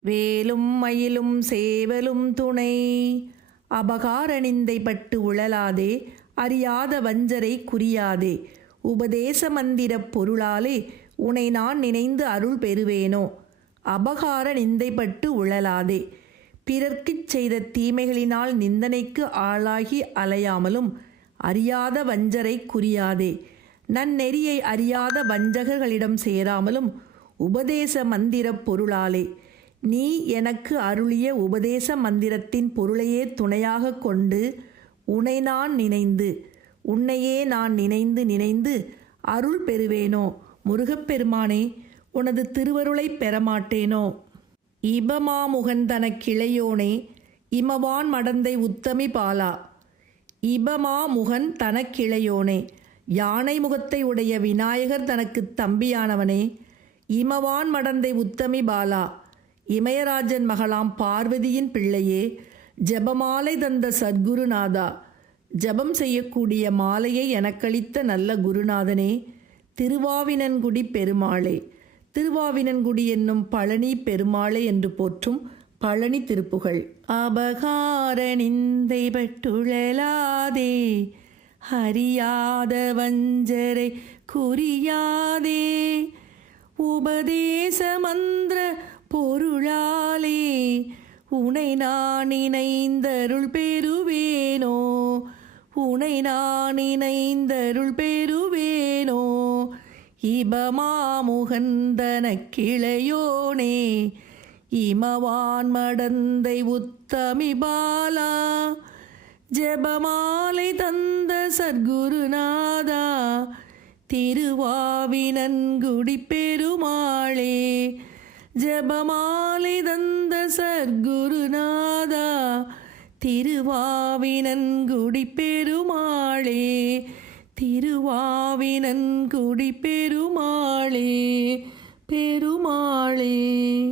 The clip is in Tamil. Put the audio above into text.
வேலும் மயிலும் சேவலும் துணை. அபகார நிந்தை பட்டு உழலாதே, அறியாத வஞ்சரை குறியாதே. உபதேச மந்திரப் பொருளாலே உனை நான் நினைந்து அருள் பெறுவேனோ. அபகார நிந்தைப்பட்டு உழலாதே, பிறர்க்குச் செய்த தீமைகளினால் நிந்தனைக்கு ஆளாகி அலையாமலும் அறியாத வஞ்சரை குறியாதே. நன்னெறியை அறியாத வஞ்சகர்களிடம் சேராமலும் உபதேச மந்திரப் பொருளாலே நீ எனக்கு அருளிய உபதேச மந்திரத்தின் பொருளையே துணையாக கொண்டு உன்னை நான் நினைந்து உன்னையே நான் நினைந்து நினைந்து அருள் பெறுவேனோ. முருகப்பெருமானே, உனது திருவருளை பெறமாட்டேனோ. இபமாமுகன் தனக்கிளையோனே, இமவான் மடந்தை உத்தமி பாலா. இபமாமுகன் தனக்கிளையோனே, யானை முகத்தை உடைய விநாயகர் தனக்கு தம்பியானவனே. இமவான் மடந்தை உத்தமி பாலா, இமயராஜன் மகளாம் பார்வதியின் பிள்ளையே. ஜபமாலை தந்த சத்குருநாதா, ஜபம் செய்யக்கூடிய மாலையை எனக்களித்த நல்ல குருநாதனே. திருவாவினன்குடி பெருமாளே, திருவாவினன்குடி என்னும் பழனி பெருமாளே என்று போற்றும் பழனி திருப்புகழ். அபகார நிந்தை பட்டுழலாதே, அறியாத வஞ்சரை குறியாதே. உபதேச மந்திர பொருளாலே உனை நான் நினைந்தருள் பெறுவேனோ. உனை நான் நினைந்தருள் பெறுவேனோ. இபமாமுகன் தனக்கிளையோனே, இமவான் மடந்தை உத்தமி பாலா. ஜபமாலை தந்த சத்குருநாதா, திருவாவினன்குடி பெருமாளே. ஜபமாலை தந்த சத்குருநாதா, திருவாவினன்குடி பெருமாளே. திருவாவினன்குடி பெருமாளே, பெருமாளே.